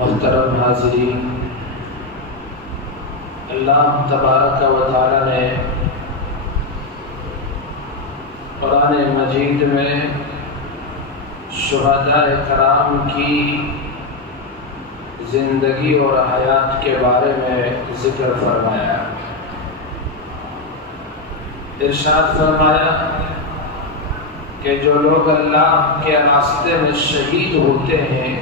محترم حاضرین، اللہ تبارک و تعالی نے قرآن مجید میں شہداء کرام کی زندگی اور حیات کے بارے میں ذکر فرمایا۔ ارشاد فرمایا کہ جو لوگ اللہ کے راستے میں شہید ہوتے ہیں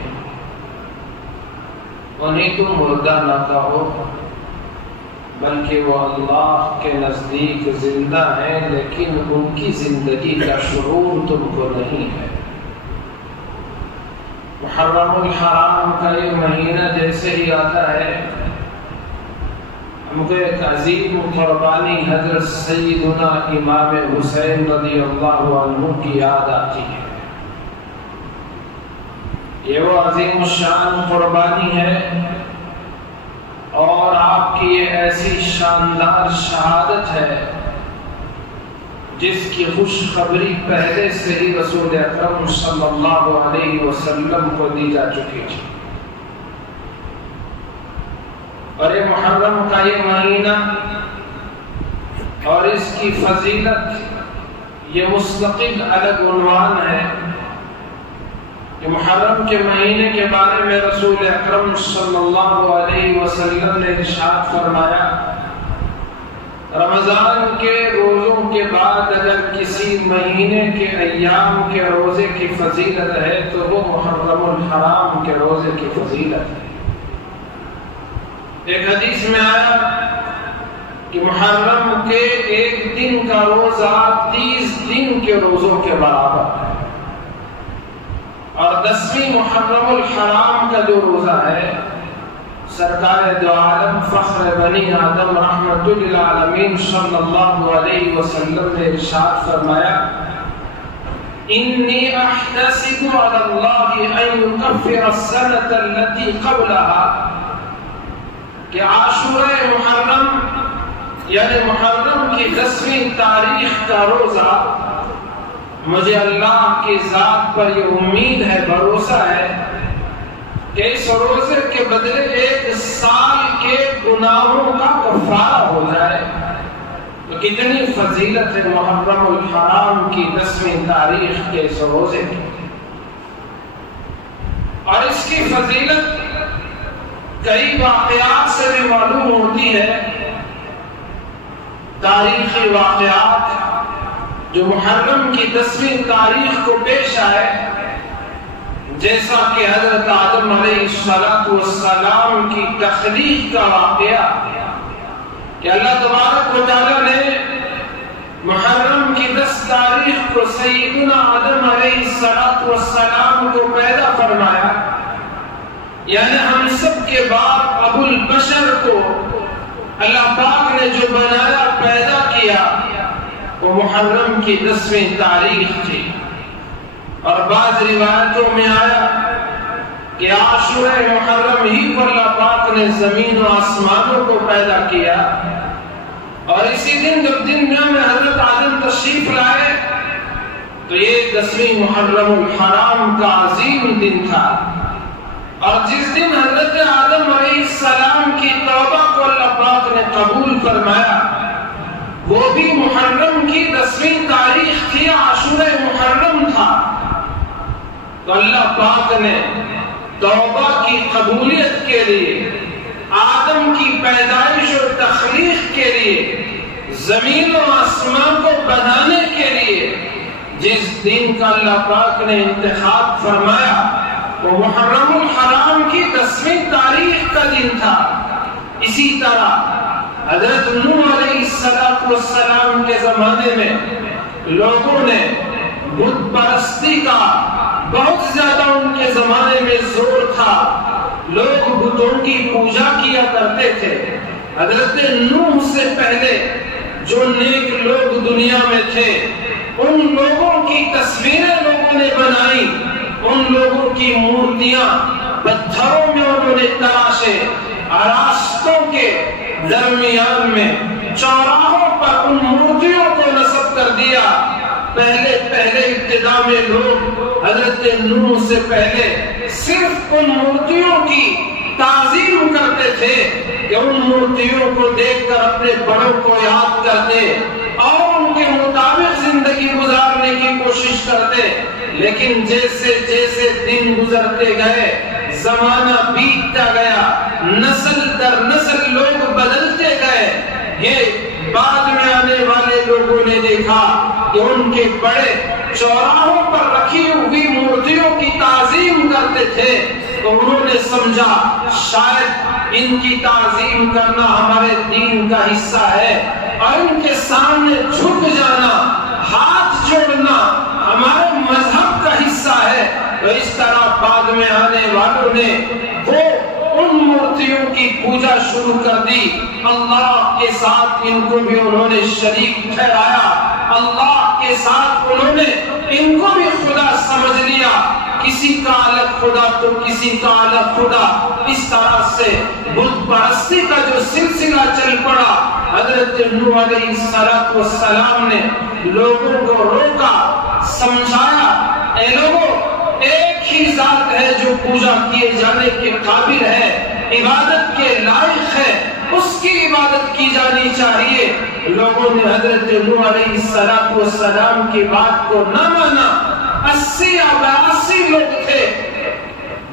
انہیں تم مردہ نہ کہو، بلکہ وہ اللہ کے نزدیک زندہ ہیں، لیکن ان کی زندگی کا شعور تم کو نہیں ہے۔ محرم الحرام کا یہ مہینہ جیسے ہی آتا ہے ہم کو ایک عظیم قربانی حضرت سیدنا امام حسین رضی اللہ عنہ کی یاد آتی ہے۔ یہ وہ عظیم الشان قربانی ہے اور آپ کی یہ ایسی شاندار شہادت ہے جس کی خوشخبری پہلے سے ہی رسول اکرم صلی اللہ علیہ وسلم کو دی جا چکی تھی۔ اور یہ محرم کا یہ مہینہ اور اس کی فضیلت یہ مستقل الگ عنوان ہے کہ محرم کے مہینے کے بارے میں رسول اکرم صلی اللہ علیہ وسلم نے ارشاد فرمایا، رمضان کے روزوں کے بعد اگر کسی مہینے کے ایام کے روزے کی فضیلت ہے تو وہ محرم الحرام کے روزے کی فضیلت ہے۔ ایک حدیث میں آیا کہ محرم کے ایک دن کا روزہ 30 دن کے روزوں کے برابر ہے، اور 10ویں محرم الحرام کا جو روزہ ہے سرکار دو عالم فخر بنی آدم رحمت للعالمین صلی اللہ علیہ وسلم نے ارشاد فرمایا، انی احتسب علی اللہ ان یکفر السنۃ التي قبلها، کہ عاشورہ محرم یعنی محرم کی 10ویں تاریخ کا روزہ مجھے اللہ کی ذات پر یہ امید ہے، بھروسہ ہے کہ اس روزے کے بدلے ایک سال کے گناہوں کا کفارہ ہو جائے۔ تو کتنی فضیلت ہے محرم الحرام کی 10ویں تاریخ کے اس روزے کی، اور اس کی فضیلت کئی واقعات سے بھی معلوم ہوتی ہے، تاریخی واقعات جو محرم کی 10ویں تاریخ کو پیش آئے، جیسا کہ حضرت آدم علیہ السلام کی تخلیق کا واقعہ کہ اللہ تبارک و تعالی نے محرم کی 10 تاریخ کو سیدنا آدم علیہ السلام کو پیدا فرمایا، یعنی ہم سب کے باپ ابو البشر کو اللہ پاک نے جو بنایا پیدا کیا وہ محرم کی 10ویں تاریخ تھی۔ اور بعض روایتوں میں آیا کہ عاشورہ محرم ہی کو اللہ پاک نے زمین و آسمانوں کو پیدا کیا، اور اسی دن جب دنیا میں حضرت آدم تشریف لائے تو یہ 10ویں محرم الحرام کا عظیم دن تھا، اور جس دن حضرت آدم علیہ السلام کی توبہ کو اللہ پاک نے قبول فرمایا وہ بھی محرم کی 10ویں تاریخ تھی، عاشورہ محرم تھا۔ تو اللہ پاک نے توبہ کی قبولیت کے لیے، آدم کی پیدائش اور تخلیق کے لیے، زمین و آسمان کو بنانے کے لیے جس دن کا اللہ پاک نے انتخاب فرمایا وہ محرم الحرام کی 10ویں تاریخ کا دن تھا۔ اسی طرح حضرت نوح علیہ السلام کے زمانے میں لوگوں نے بت پرستی کا بہت زیادہ ان کے زمانے میں زور تھا، لوگ بتوں کی پوجا کیا کرتے تھے۔ حضرت نوح سے پہلے جو نیک لوگ دنیا میں تھے ان لوگوں کی تصویریں لوگوں نے بنائی، ان لوگوں کی مورتیاں پتھروں میں انہوں نے تراشے، راستوں کے درمیان میں چوراہوں پر ان مورتیوں کو نصب کر دیا۔ پہلے ابتدا میں لوگ حضرت نوح سے پہلے صرف ان مورتیوں کی کہ ان مورتیوں کو دیکھ کر اپنے بڑوں کو یاد کرتے اور ان کے مطابق زندگی گزارنے کی کوشش کرتے، لیکن جیسے جیسے دن گزرتے گئے، زمانہ بیتتا گیا، نسل در نسل لوگ بدلتے گئے، یہ بعد میں آنے والے لوگوں نے دیکھا کہ ان کے بڑے چوراہوں پر رکھی ہوئی مورتیوں کی تعظیم کرتے تھے، تو انہوں نے سمجھا شاید ان کی تعظیم کرنا ہمارے دین کا حصہ ہے، اور ان کے سامنے جھک جانا، ہاتھ جوڑنا ہمارے مذہب کا حصہ ہے۔ تو اس طرح بعد میں آنے والوں نے وہ ان مورتیوں کی پوجا شروع کر دی، اللہ کے ساتھ ان کو بھی انہوں نے شریک ٹھہرایا، اللہ کے ساتھ انہوں نے ان کو بھی خدا سمجھ لیا، کسی کا الگ خدا تو کسی کا الگ خدا، اس طرح سے بت پرستی کا جو سلسلہ چل پڑا۔ حضرت نوح علیہ السلام نے لوگوں کو روکا، سمجھایا، اے لوگوں ایک ہی ذات ہے جو پوجا کیے جانے کے قابل ہے، عبادت کے لائق ہے، اس کی عبادت کی جانی چاہیے۔ لوگوں نے حضرت نوح علیہ السلام کی بات کو نہ مانا۔ 80 یا 82 لوگ تھے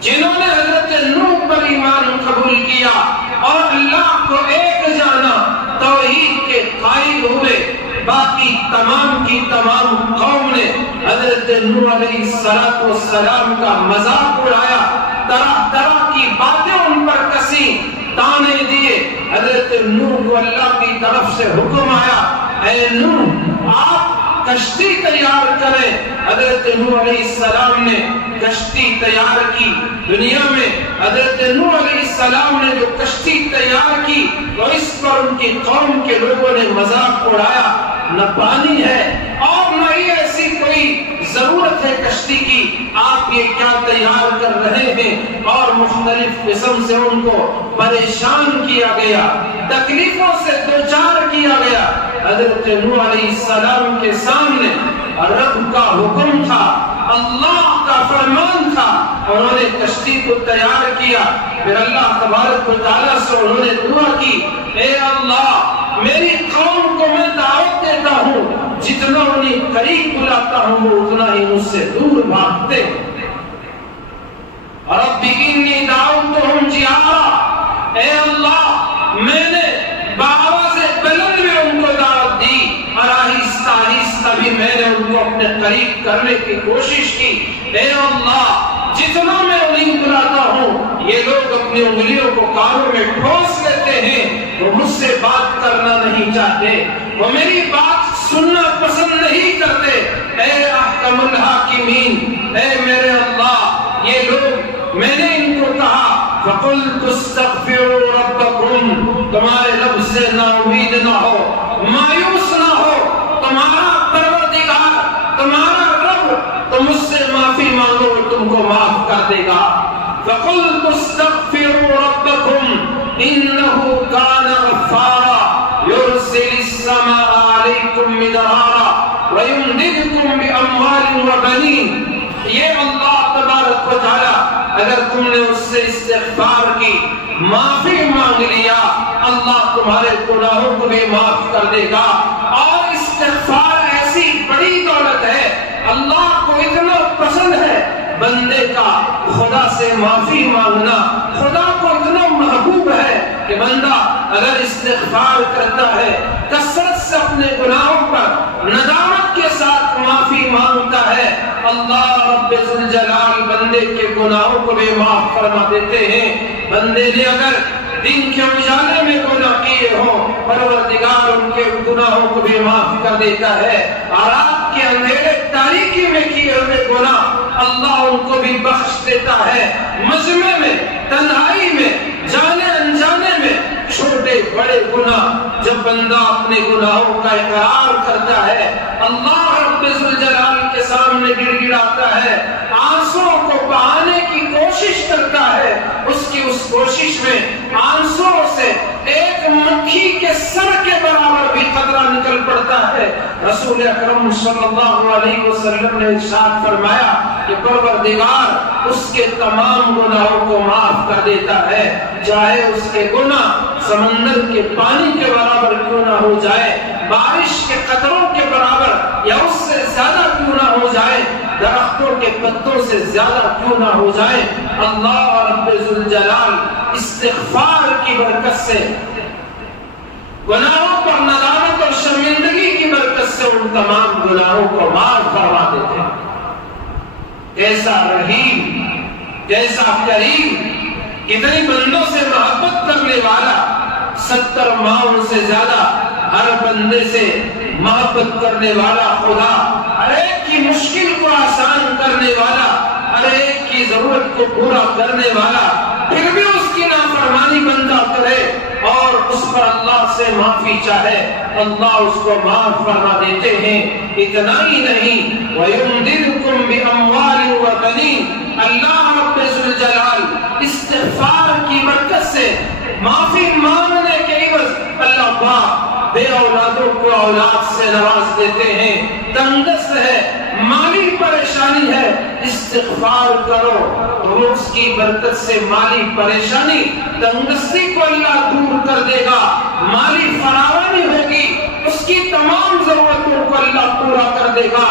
جنہوں نے حضرت نوح پر ایمان قبول کیا اور اللہ کو ایک جانا، توحید کے قائل ہوئے۔ باقی تمام کی تمام قوم نے حضرت نوح علیہ السلام کا مذاق اڑایا، طرح طرح کی باتیں ان پر کسی، تانے دیے۔ حضرت نوح کو اللہ کی طرف سے حکم آیا، اے نوح آپ کشتی تیار کریں۔ حضرت نوح علیہ السلام نے کشتی تیار کی۔ دنیا میں حضرت نوح علیہ السلام نے جو کشتی تیار کی تو اس پر ان کی قوم کے لوگوں نے مذاق اڑایا، نہ پانی ہے اور نہ ہی ایسی کوئی ضرورت ہے کشتی کی، آپ یہ کیا تیار کر رہے ہیں؟ اور مختلف قسم سے ان کو پریشان کیا گیا، تکلیفوں سے دوچار کیا گیا۔ حضرت نوح علیہ السلام کے سامنے رب کا حکم تھا، اللہ کا فرمان تھا، انہوں نے کشتی کو تیار کیا۔ پھر اللہ تبارک و تعالیٰ سے انہوں نے دعا کی، اے اللہ میری قوم کو میں دعوت دیتا ہوں، جتنا انہیں قریب بلاتا ہوں وہ اتنا ہی مجھ سے دور بھاگتے۔ رب انی دعوتہم جہارا، اے اللہ میں نے بآواز بلند میں ان کو دعوت دی اور آہستہ آہستہ بھی میں نے ان کو اپنے قریب کرنے کی کوشش کی۔ اے اللہ جتنا میں انہیں بلاتا ہوں یہ لوگ اپنی انگلیوں کو کانوں میں ٹھوس لیتے ہیں، وہ مجھ سے بات کرنا نہیں چاہتے، وہ میری بات سننا پسند نہیں کرتے۔ اے احکم الحاکمین، اے میرے اللہ یہ لوگ، میں نے ان کو کہا فَقُلْتُ اسْتَغْفِرُوا رَبَّكُمْ، تمہارے رب سے نا امید نہ ہو، مایوس نہ ہو، تمہارا پروردگار، تمہارا رب تم اس سے معافی مانگو تم کو معاف کر دے گا۔ فَقُلْتُ اسْتَغْفِرُوا رَبَّكُمْ إِنَّهُ كَانَ غَفَّارًا يُرْسِلِ السَّمَاءَ عَلَيْكُمْ مِدْرَارًا وَيُمْدِدْكُمْ بِأَمْوَالٍ وَبَنِينَ۔ یہ اللہ تبارک و تعالیٰ اگر تم نے اس سے استغفار کی، معافی مانگ لیا، اللہ تمہارے گناہوں کو بھی معاف کر دے گا۔ اور استغفار ایسی بڑی دولت ہے، اللہ کو اتنا پسند ہے بندے کا خدا سے معافی مانگنا، خدا کو اتنا محبوب ہے کہ بندہ اگر استغفار کرتا ہے، کثرت سے اپنے گناہوں پر ندامت کے ساتھ معافی مانگتا ہے، اللہ رب ذوالجلال بندے کے گناہوں کو بھی معاف فرما دیتے ہیں۔ بندے نے اگر دن کے اجالے میں گناہ کیے ہوں، پروردگار ان کے گناہوں کو بھی معاف کر دیتا ہے، اور رات کے اندھیرے تاریکی میں کیے ہوئے گناہ اللہ ان کو بھی بخش دیتا ہے۔ مجمع میں، تنہائی میں، جانے انجانے میں چھوٹے بڑے گناہ جب بندہ اپنے گناہوں کا اقرار کرتا ہے، اللہ رب ذوالجلال کے سامنے گڑ گڑاتا ہے، آنسوں کو بہانے کی کوشش کرتا ہے، اس کی اس کوشش میں آنسوں سے ایک مکھی کے سر کے برابر بھی قطرہ نکل پڑتا ہے۔ رسول اکرم صلی اللہ علیہ وسلم نے ارشاد فرمایا کہ پروردگار اس کے تمام گناہوں کو معاف کر دیتا ہے، چاہے اس کے گناہ سمندر کے پانی کے برابر کیوں نہ ہو جائے، بارش کے قطروں کے برابر یا اس سے زیادہ کیوں نہ ہو جائے، درختوں کے پتوں سے زیادہ کیوں نہ ہو جائے۔ اللہ رب ذوالجلال استغفار کی برکت سے، گناہوں پر ندامت اور شرمندگی کی برکت سے ان تمام گناہوں کو معاف فرما دیتے ہیں۔ کیسا رحیم، کیسا کریم، کتنی بندوں سے محبت کرنے والا، 70 ماؤں سے زیادہ ہر بندے سے محبت کرنے والا خدا، ہر ایک کی مشکل کو آسان کرنے والا، ہر ایک کی ضرورت کو پورا کرنے والا، پھر بھی اس کی نافرمانی بندہ کرے اور اس پر اللہ سے معافی چاہے، اللہ اس کو معاف فرما دیتے ہیں۔ اتنا ہی نہیں، وَيُمْدِدْكُمْ بِأَمْوَالٍ وَبَنِينَ، اللہ رب ذوالجلال استغفار کی برکت سے معافی مانگنے کے عوض اللہ پاک بے اولادوں کو اولاد سے نواز دیتے ہیں۔ تنگست ہے، مالی پریشانی ہے، استغفار کرو، وہ اس کی برکت سے مالی پریشانی، تنگستی کو اللہ دور کر دے گا، مالی فراوانی ہوگی، اس کی تمام ضرورتوں کو اللہ پورا کر دے گا۔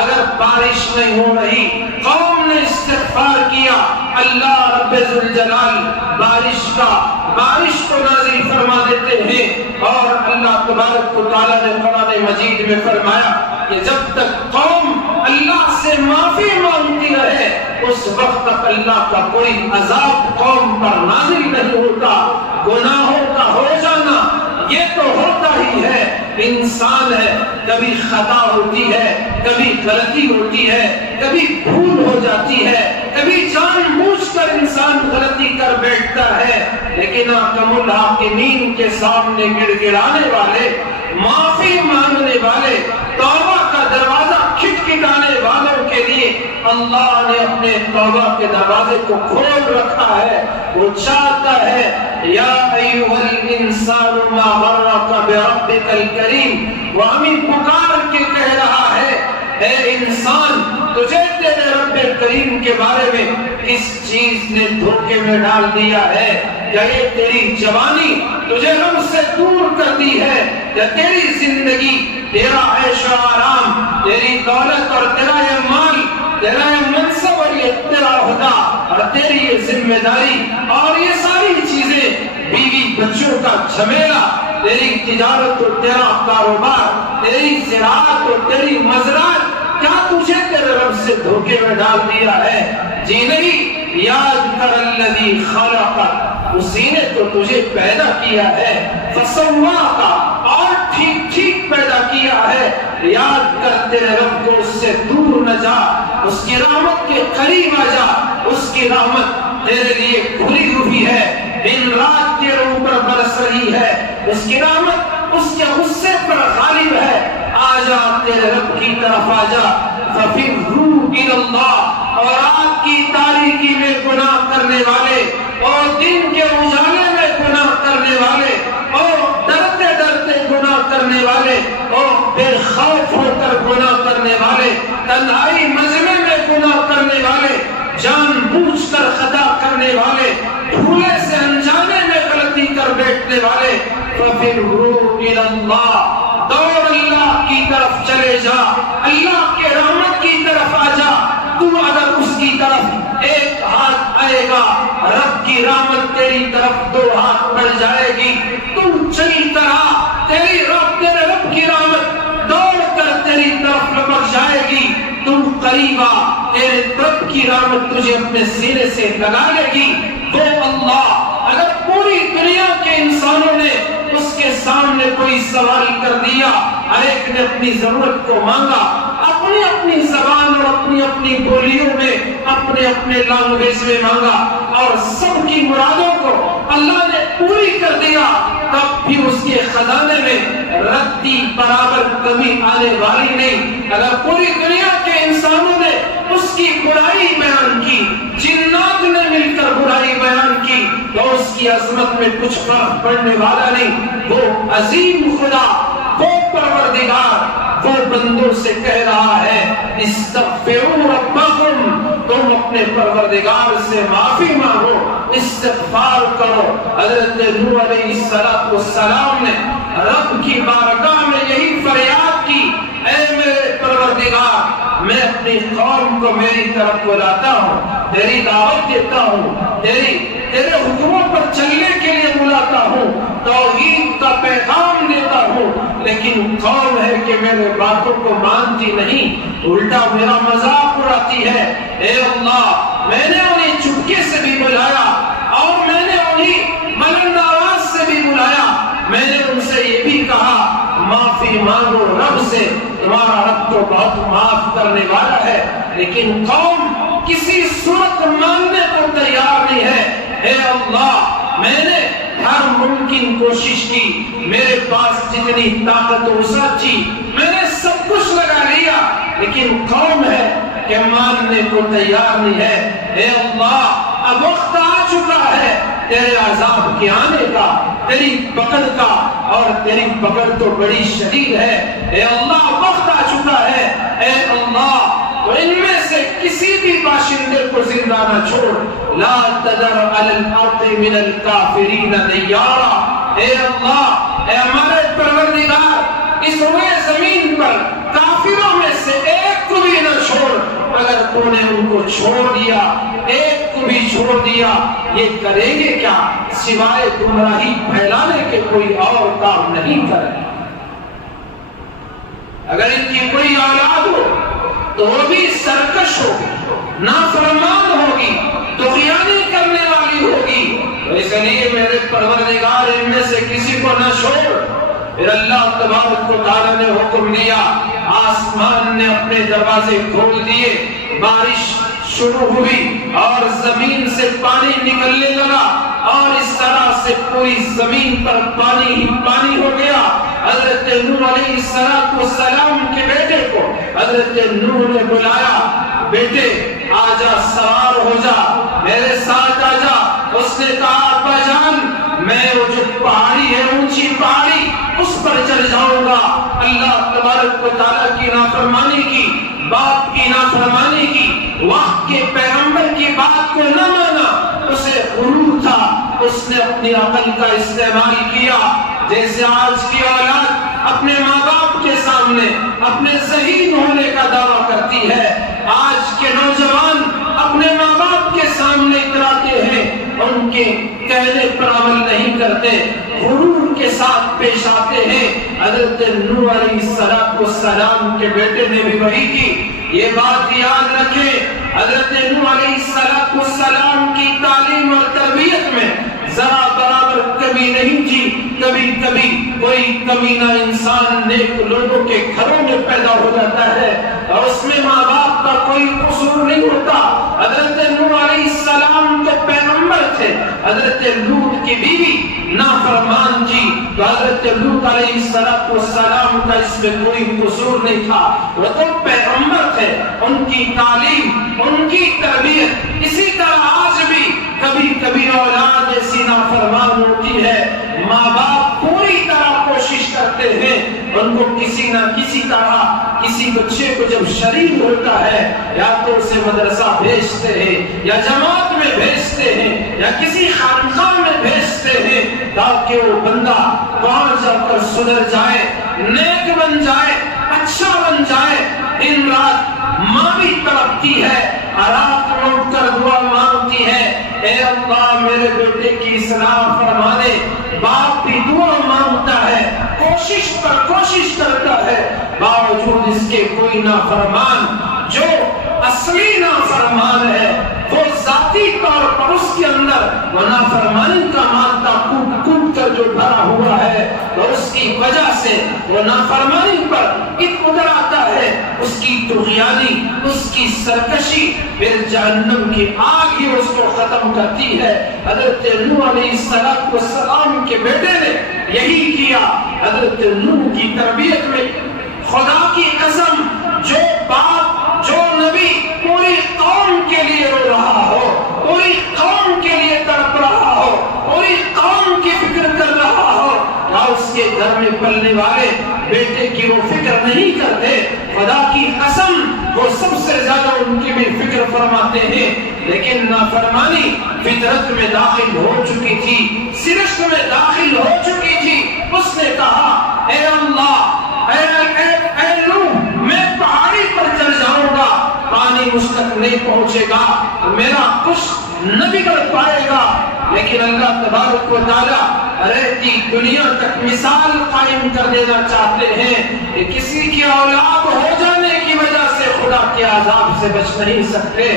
اگر بارش نہیں ہو رہی، قوم نے استغفار کیا، اللہ رب ذوالجلال بارش کو نازل فرما دیتے ہیں، اور اللہ تبارک و تعالیٰ نے قرآن مجید میں فرمایا کہ جب تک قوم اللہ سے معافی مانگتی رہے، اس وقت تک اللہ کا کوئی عذاب قوم پر نازل نہیں ہوتا۔ گناہوں کا ہو جانا یہ تو ہوتا ہی ہے، انسان ہے، کبھی خطا ہوتی ہے، کبھی غلطی ہوتی ہے، کبھی بھول ہو جاتی ہے، کبھی جان بوجھ کر انسان غلطی کر بیٹھتا ہے، لیکن احکم الحاکمین کے سامنے گڑ گڑانے والے، معافی مانگنے والے، توبہ کا دروازہ کھٹکھٹانے والوں کے لیے اللہ نے اپنے توبہ کے دروازے کو کھول رکھا ہے۔ وہ چاہتا ہے یا ایھا الانسان ما غرک بربک الکریم، وہ ہمیں پکار کے کہہ رہا ہے اے انسان، تجھے تیرے رب کریم کے بارے میں اس چیز نے دھوکے میں ڈال دیا ہے، یا یہ تیری جوانی تجھے رب سے دور کر دی ہے، یا تیری زندگی، تیرا عیش و آرام، تیری دولت اور تیرا یہ مال، تیرا یہ منصب اور یہ تیرا عہدہ اور تیری یہ ذمہ داری اور یہ ساری چیزیں، بیوی بچوں کا جھمیلا، تیری تجارت اور تیرا کاروبار، تیری زراعت اور تیری مزرعت، کیا تجھے تیرے رب سے دھوکے میں ڈال دیا ہے؟ جی نہیں، یاد کر الذی خلقک، اسی نے تو تجھے پیدا کیا ہے، فسواک، اور ٹھیک ٹھیک پیدا کیا ہے۔ یاد کر تیرے رب کو اس سے دور نہ جا، اس کی رحمت کے قریب آ جا، اس کی رحمت تیرے لیے کھلی ہوئی ہے، دن رات تیرے اوپر برس رہی ہے، اس کی رحمت اس کے غصے پر غالب ہے۔ آجا تیرے رب کی طرف آجا، فَفِرُّوا إِلَى اللَّهِ، اور رات کی تاریکی میں گناہ کرنے والے اور دن کے اجالے میں گناہ کرنے والے اور ڈرتے ڈرتے گناہ کرنے والے اور بے خوف ہو کر گناہ کرنے والے، تنہائی مجمع میں گناہ کرنے والے، جان بوجھ کر خطا کرنے والے، بھولے سے انجانے میں غلطی کر بیٹھنے والے، فَفِرُّوا إِلَى اللَّهِ، دوڑ اللہ کی طرف چلے جا، اللہ کے رحمت کی طرف آ جا۔ تو اگر اس کی طرف ایک ہاتھ آئے گا، رب کی رحمت تیری طرف 2 ہاتھ بڑھ جائے گی۔ تو چل کر آ، تیرے رب کی رحمت دوڑ کر تیری طرف لپک جائے گی۔ تو قریب آ، تیرے رب کی رحمت تجھے اپنے سینے سے لگا لے گی۔ وہ اللہ، اگر پوری دنیا کے انسانوں نے اس کے سامنے کوئی سوال کر دیا، ہر ایک نے اپنی ضرورت کو مانگا، اپنی اپنی زبان اور اپنی اپنی بولیوں میں، اپنے اپنے لینگویج میں مانگا، اور سب کی مرادوں کو اللہ نے پوری کر دیا، تب بھی اس کے خزانے میں ردی برابر کمی آنے والی نہیں۔ اگر پوری دنیا کے انسانوں نے اس کی برائی بیان کی، جنات نے مل کر برائی بیان کی، تو اس کی عظمت میں کچھ فرق پڑنے والا نہیں۔ وہ عظیم خدا، وہ پروردگار، وہ بندوں سے کہہ رہا ہے استغفروا ربکم، تم اپنے پروردگار سے معافی مانگو، استغفار کرو۔ حضرت نوح علیہ السلام نے رب کی بارگاہ میں یہی فریاد کی، اے میرے پروردگار، میں اپنی قوم کو میری طرف بلاتا ہوں، تیری دعوت دیتا ہوں، تیرے حکموں پر چلنے کے لیے بلاتا ہوں، توحید کا پیغام دیتا ہوں، لیکن قوم ہے کہ میرے باتوں کو مانتی نہیں، الٹا میرا مذاق اڑاتی ہے۔ اے اللہ، میں نے انہیں چپکے سے بھی بلایا اور میں نے انہیں بلند آواز سے بھی بلایا، میں نے ان سے یہ بھی کہا معافی مانگو رب سے، تمہارا رب تو بہت معاف کرنے والا ہے، لیکن قوم کسی صورت ماننے کو تیار نہیں ہے۔ اے اللہ، میں نے ہر ممکن کوشش کی، میرے پاس جتنی طاقت و وسعت تھی میں نے سب کچھ لگا لیا، لیکن قوم ہے کہ ماننے کو تیار نہیں ہے۔ اے اللہ، اب وقت آ چکا ہے تیرے عذاب کے آنے کا، تیری پکڑ کا، اور تیری پکڑ تو بڑی شدید ہے۔ اے اللہ، وقت آ چکا ہے۔ اے اللہ، تو ان میں سے کسی بھی باشندے کو زندہ نہ چھوڑ، لا تذر علی الارض من الکافرین دیارا۔ اے اللہ، اے ہمارے پروردگار، اس روئے زمین پر کافروں میں سے ایک کو بھی نہ چھوڑ۔ اگر تو نے ان کو چھوڑ دیا، ایک کو بھی چھوڑ دیا، یہ کریں گے کیا؟ سوائے گمراہی پھیلانے کے کوئی اور کام نہیں کریں۔ اگر ان کی کوئی اولاد ہو تو وہ بھی سرکش ہوگی، نافرمان ہوگی، طغیانی کرنے والی ہوگی۔ تو اس لیے میرے پروردگار ان میں سے کسی کو نہ چھوڑ۔ پھر اللہ تبارک و تعالیٰ نے حکم دیا، آسمان نے اپنے دروازے کھول دیے، بارش شروع ہوئی اور زمین سے پانی نکلنے لگا، اور اس طرح سے پوری زمین پر پانی ہی پانی ہو گیا۔ حضرت نوح علیہ السلام کے بیٹے کو حضرت نوح نے بلایا، بیٹے آجا، سوار ہو جا، میرے ساتھ آجا۔ اس نے کہا، ابا جان، میں وہ جو پہاڑی ہے، اونچی پہاڑی، اس پر چڑھ جاؤں گا۔ اللہ تبارک و تعالیٰ کی نافرمانی کی، باپ کی نافرمانی کی، وقت کے پیغمبر کی بات کو نہ مانا، اسے غرور تھا، اس نے اپنی عقل کا استعمال کیا۔ جیسے آج کی اولاد اپنے ماں باپ کے سامنے اپنے ذہین ہونے کا دعویٰ کرتی ہے، آج کے نوجوان اپنے ماں باپ کے سامنے اتراتے ہیں، ان کے کہنے پر عمل نہیں کرتے، غرور کے ساتھ پیش آتے ہیں۔ حضرت نوح علیہ السلام کے بیٹے نے بھی وہی کی۔ یہ بات یاد رکھیں، حضرت نوح علیہ السلام کی تعلیم اور تربیت میں ذرا برابر کمی نہیں تھی۔ کبھی کبھی کوئی کمینہ انسان نیک لوگوں کے گھروں میں پیدا ہو جاتا ہے اور اس میں ماں باپ کا کوئی قصور نہیں ہوتا۔ حضرت نوح علیہ السلام تو پیغمبر تھے، حضرت لوط کی بیوی نافرمان تھی، تو حضرت لوط علیہ السلام کا اس میں کوئی قصور نہیں تھا، وہ تو پیغمبر تھے۔ ان کی تعلیم، ان کی تربیت، اسی طرح آج بھی کبھی کبھی اولاد ایسی نافرمان ہوتی ہے، ماں باپ پوری طرح کوشش کرتے ہیں ان کو کسی نہ کسی طرح، کسی بچے کو جب شریر ہوتا ہے یا تو اسے مدرسہ بھیجتے ہیں یا جماعت میں بھیجتے ہیں یا کسی خانقاہ میں بھیجتے ہیں تاکہ وہ بندہ وہاں جا کر سدھر جائے، نیک بن جائے، اچھا بن جائے۔ دن رات ماں بھی تڑپتی ہے، رات اٹھ کر دعا مانگتی ہے، اے اللہ میرے بیٹے کی اصلاح فرما دے۔ باپ بھی دعا مانگتا ہے، کوشش پر کوشش کرتا ہے، باوجود اس کے کوئی نافرمان، جو اصلی نافرمان ہے وہ ذاتی طور پر اس کے اندر وہ نافرمانی کا مادہ کوٹ کوٹ کر جو بھرا ہوا ہے، تو اس کی وجہ سے وہ نافرمانی پر اتر آتا ہے، اس کی طغیانی، اس کی سرکشی، پھر جہنم کی آگ ہی اس کو ختم کرتی ہے۔ حضرت نوح علیہ السلام کے بیٹے نے یہی کیا۔ حضرت نوح کی تربیت میں خدا کی قسم، جو باپ، جو نبی پوری قوم کے لیے رو رہا ہو، پوری قوم کے لیے تڑپ رہا ہو، پوری قوم کی فکر کر رہا ہو، یا اس کے گھر میں پلنے والے بیٹے کی وہ فکر نہیں کرتے، خدا کی قسم وہ سب سے زیادہ ان کی بھی فکر فرماتے ہیں لیکن نافرمانی فطرت میں داخل ہو چکی تھی، سرشت میں داخل ہو چکی تھی۔ اس نے کہا اے اللہ، اے نوح، میں پہاڑی پر چڑھ جاؤں گا، پانی مجھ تک نہیں پہنچے گا، میرا کچھ نہ بگڑ پائے گا۔ لیکن اللہ تبارک و تعالیٰ رہتی دنیا تک مثال قائم کر دینا چاہتے ہیں کہ کسی کی اولاد ہو جانے کی وجہ سے خدا کے عذاب سے بچ نہیں سکتے۔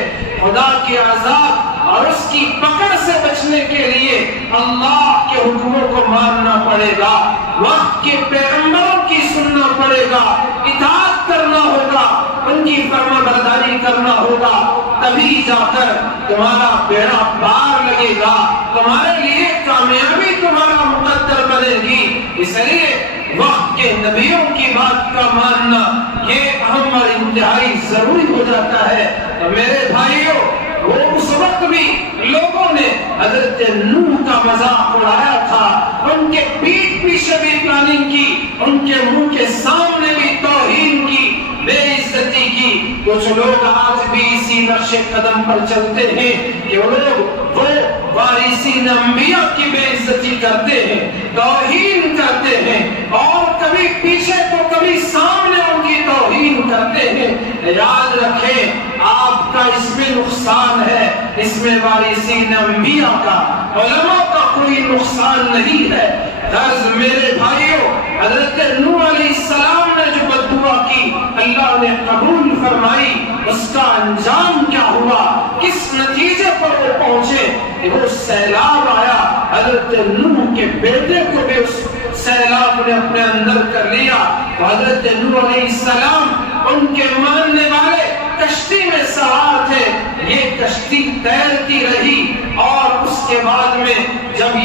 خدا کے عذاب اور اس کی پکڑ سے بچنے کے لیے اللہ کے حکموں کو ماننا پڑے گا، وقت کے پیغمبروں کی سننا پڑے گا، اطاعت کرنا ہوگا، ان کی فرما برداری کرنا ہوگا، تبھی جا کر تمہارا بیڑا پار لگے گا، تمہارے لیے کامیابی تمہارا مقدر بنے گی۔ اس لیے وقت کے نبیوں کی بات کا ماننا یہ اہم اور انتہائی ضروری ہو جاتا ہے۔ تو میرے بھائیوں، وہ اس وقت بھی لوگوں نے حضرت نوح کا مذاق اڑایا تھا، ان کے پیٹھ پیچھے بھی پلاننگ کی، ان کے منہ کے سامنے بھی توہین کی، بے عزتی کی۔ کچھ لوگ آج بھی اسی نقش قدم پر چلتے ہیں کہ وہ وارثین انبیاء کی بے عزتی کرتے ہیں، توہین کرتے ہیں، اور کبھی پیچھے تو کبھی سامنے ان کی توہین کرتے ہیں۔ یاد رکھیں آپ کا اس میں نقصان ہے، اس میں وارثین انبیاء کا، علماء کا کوئی نقصان نہیں ہے۔ غرض میرے بھائیوں، حضرت نوح علیہ السلام نے جو بددعا کی اللہ نے قبول فرمائی، اس کا انجام کیا ہوا، کس نتیجے پر وہ پہنچے کہ وہ سیلاب آیا، حضرت نوح کے بیٹے کو بھی اس سیلاب نے اپنے اندر کر لیا۔ تو حضرت نوح علیہ السلام ان کے ماننے والے کشتی میں سوار تھے، یہ کشتی تیرتی رہی، اور اس کے بعد میں جب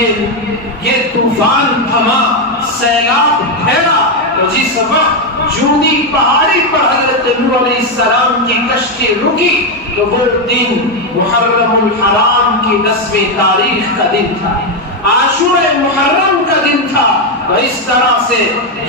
یہ طوفان تھما، سیلاب ٹھہرا، تو جس وقت جودی پہاڑی پر حضرت نوح علیہ السلام کی کشتی رکی، تو وہ دن محرم الحرام کی 10ویں تاریخ کا دن تھا، عاشورہ محرم کا دن تھا۔ تو اس طرح سے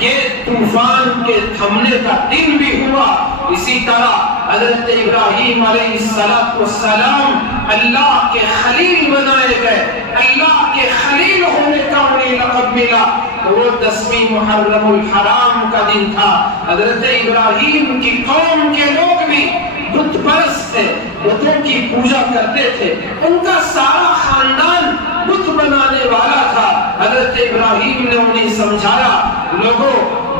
یہ طوفان کے تھمنے کا دن بھی ہوا۔ اسی طرح حضرت ابراہیم علیہ السلام اللہ کے خلیل بنائے گئے، اللہ کے خلیل ہونے کا انہیں لقب ملا، تو وہ 10ویں محرم الحرام کا دن تھا۔ حضرت ابراہیم کی قوم کے لوگ بھی بت پرست تھے، بتوں کی پوجا کرتے تھے، ان کا سارا خاندان بت بنانے والا تھا۔ حضرت ابراہیم نے انہیں سمجھایا، لوگوں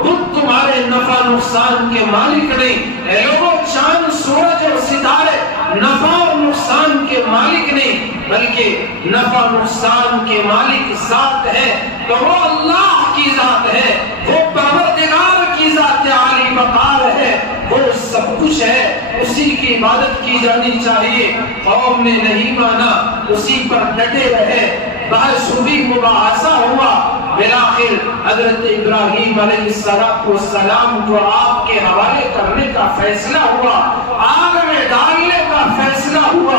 بت تمہارے نفع نقصان کے مالک نہیں، اے لوگوں چاند سورج اور ستارے نفع اور نقصان کے مالک نہیں، بلکہ نفع نقصان کے مالک ذات ہے، تو وہ اللہ کی ذات ہے، وہ پروردگار کی ذات عالی وقار ہے، وہ سب کچھ ہے، اسی کی عبادت کی جانی چاہیے۔ قوم نے نہیں مانا، اسی پر ڈٹے رہے، بحث ہوئی، مباحثہ ہوا، بالآخر حضرت ابراہیم علیہ السلام کو آگ کے حوالے کرنے کا فیصلہ ہوا، آگ میں ڈالنے کا فیصلہ ہوا۔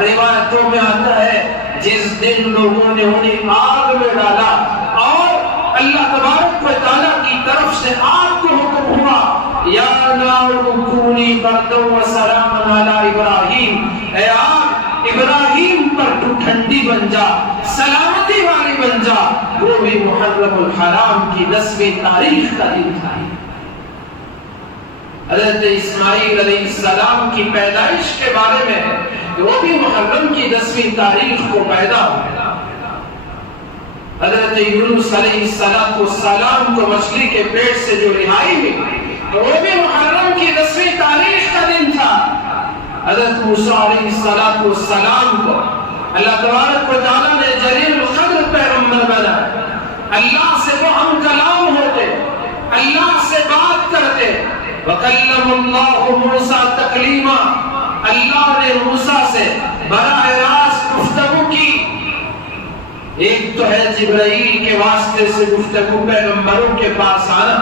روایتوں میں آتا ہے جس دن لوگوں نے انہیں آگ میں ڈالا اور اللہ تبارک و تعالیٰ کی طرف سے آگ کو حکم ہوا، یا نار کونی بردا و سلاما علی ابراہیم، اے آگ ابراہیم پر تو ٹھنڈی بن جا، سلامتی والی بن جا۔ وہ بھی محرم الحرام کی 10ویں تاریخ کا دن تھا۔ حضرت اسماعیل علیہ السلام کی پیدائش کے بارے میں ہے کہ وہ بھی محرم کی 10ویں تاریخ کو پیدا ہوئے۔ حضرت یونس علیہ السلام کو مچھلی کے پیٹ سے جو رہائی ہوئی، تو وہ بھی محرم کی 10ویں تاریخ کا دن تھا۔ حضرت موسیٰ علیہ السلام کو اللہ تبارک و تعالیٰ نے جلیل القدر پیغمبر بنا، اللہ سے وہ ہم کلام ہوتے، اللہ سے بات کرتے۔ وَكَلَّمَ اللَّهُ مُوسَىٰ تَكْلِيمًا، اللہ نے موسیٰ سے براہ راست گفتگو کی۔ ایک تو ہے جبرائیل کے واسطے سے گفتگو، پیغمبروں کے پاس آنا،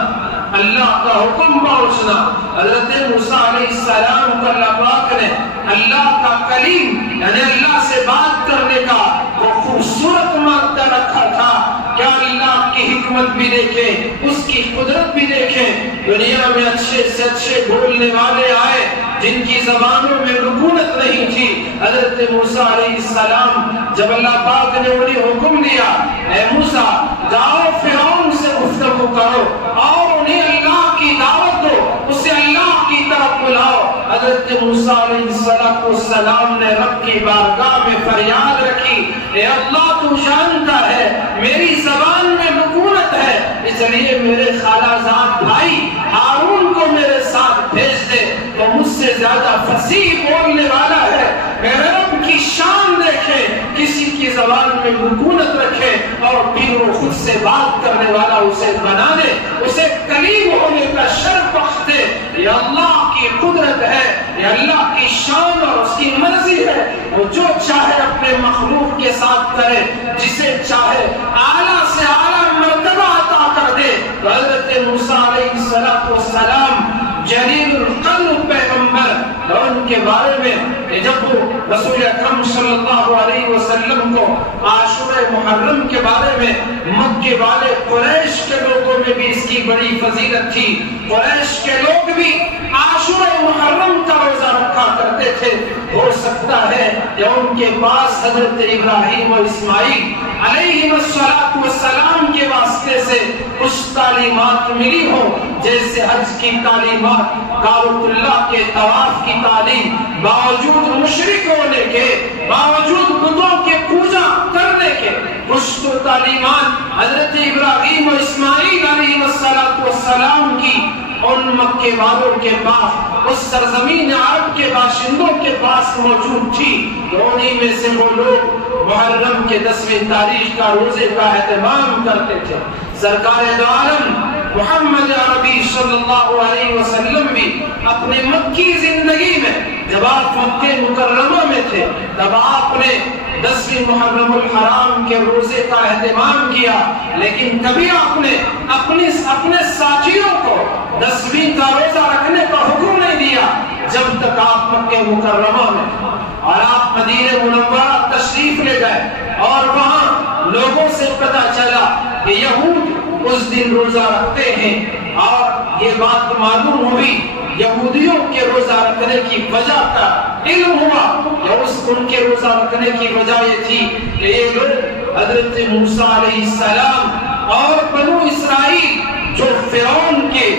اللہ کا حکم پہنچنا۔ حضرت موسیٰ علیہ السلام کو اللہ پاک نے اللہ کا کلیم یعنی اللہ سے بات کرنے کا وہ خوبصورت مادہ رکھا تھا۔ کیا اللہ کی حکمت بھی دیکھیں، اس کی قدرت بھی دیکھیں۔ دنیا میں اچھے سے اچھے بولنے والے آئے، جن کی زبانوں میں رکونت نہیں تھی. حضرت موسیٰ علیہ السلام جب اللہ پاک نے انہیں حکم دیا اے موسیٰ جاؤ فرعون سے گفتگو کرو اور انہیں اللہ کی دعوت دو, اسے اللہ کی طرف بلاؤ. حضرت موسیٰ علیہ السلام نے رب کی بارگاہ میں فریاد رکھی اے اللہ تو جانتا ہے میری زبان میں رکونت ہے, اس لیے میرے خالہ زاد بھائی ہارون کو میرے ساتھ بھیج دے, تو مجھ سے زیادہ فصیح بولنے والا ہے. میرے رب کی شان دیکھے, کسی کی زبان میں رکونت رکھے اور پھر وہ خود سے بات کرنے والا اسے بنا دے, اسے کلیم ہونے کا شرف بخش دے. یہ اللہ کی قدرت ہے, یہ اللہ کی شان اور اس کی مرضی ہے. وہ جو چاہے اپنے مخلوق کے ساتھ کرے, جسے چاہے اعلیٰ سے اعلیٰ مرتبہ عطا کر دے. حضرت موسیٰ علیہ السلام جلیل القلب پیغمبر, اور ان کے بارے میں جب رسول اکرم صلی اللہ علیہ وسلم کو عاشورہ محرم کے بارے میں مکے والے قریش کے لوگوں میں بھی اس کی بڑی فضیلت تھی. قریش کے لوگ بھی عاشورہ محرم کا روزہ رکھا کرتے تھے. ہو سکتا ہے کہ ان کے پاس حضرت ابراہیم و اسماعیل علیہ السلام کے واسطے سے کچھ تعلیمات ملی ہو, جیسے حج کی تعلیمات, کعبۃ اللہ کے طواف کی تعلیم, باوجود مشرک ہونے کے, باوجود بتوں کے پوجا کرنے کے. کچھ تو تعلیمات حضرت ابراہیم و اسماعیل علیہ السلام کی ان مکے والوں کے پاس, اس سرزمین عرب کے باشندوں کے پاس موجود تھی. انہی میں سے وہ لوگ محرم کے 10ویں تاریخ کا روزے کا اہتمام کرتے تھے. سرکار دو عالم محمد عربی صلی اللہ علیہ وسلم بھی اپنے مکی زندگی میں جب آپ مکہ مکرمہ میں تھے تب آپ نے 10ویں محرم الحرام کے روزے کا اہتمام کیا, لیکن کبھی آپ نے اپنے ساتھیوں کو 10ویں کا روزہ رکھنے کا حکم نہیں دیا جب تک آپ مکہ مکرمہ میں. اور آپ مدینہ منورہ تشریف لے گئے اور وہاں لوگوں سے پتہ چلا کہ یہود اس دن روزہ رکھتے ہیں, اور یہ بات معلوم ہوئی یہودیوں کے روزہ رکھنے کی وجہ کا علم ہوا کہ ان کے روزہ رکھنے کی وجہ یہ تھی کہ یہ لوگ حضرت موسیٰ علیہ السلام اور بنو اسرائیل جو فرعون کے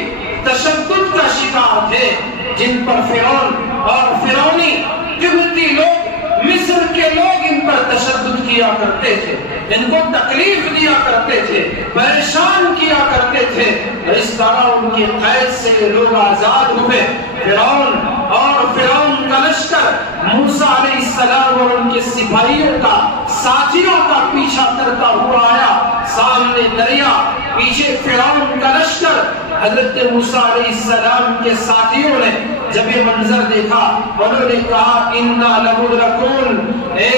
تشدد کا شکار تھے, جن پر فرعون اور فرعونی قبطی لوگ, مصر کے لوگ ان پر تشدد کیا کرتے تھے, ان کو تکلیف دیا کرتے تھے, پریشان کیا کرتے تھے. اس طرح ان کی قید سے لوگ آزاد ہوئے. فرعون اور فرعون کا لشکر موسیٰ علیہ السلام اور ان کے سپاہیوں کا, ساتھیوں کا پیچھا کرتا ہوا آیا. سامنے دریا, پیچھے فرعون کا لشکر. حضرت موسیٰ علیہ السلام کے ساتھیوں نے جب یہ منظر دیکھا انہوں نے کہا انا لمدرکون, اے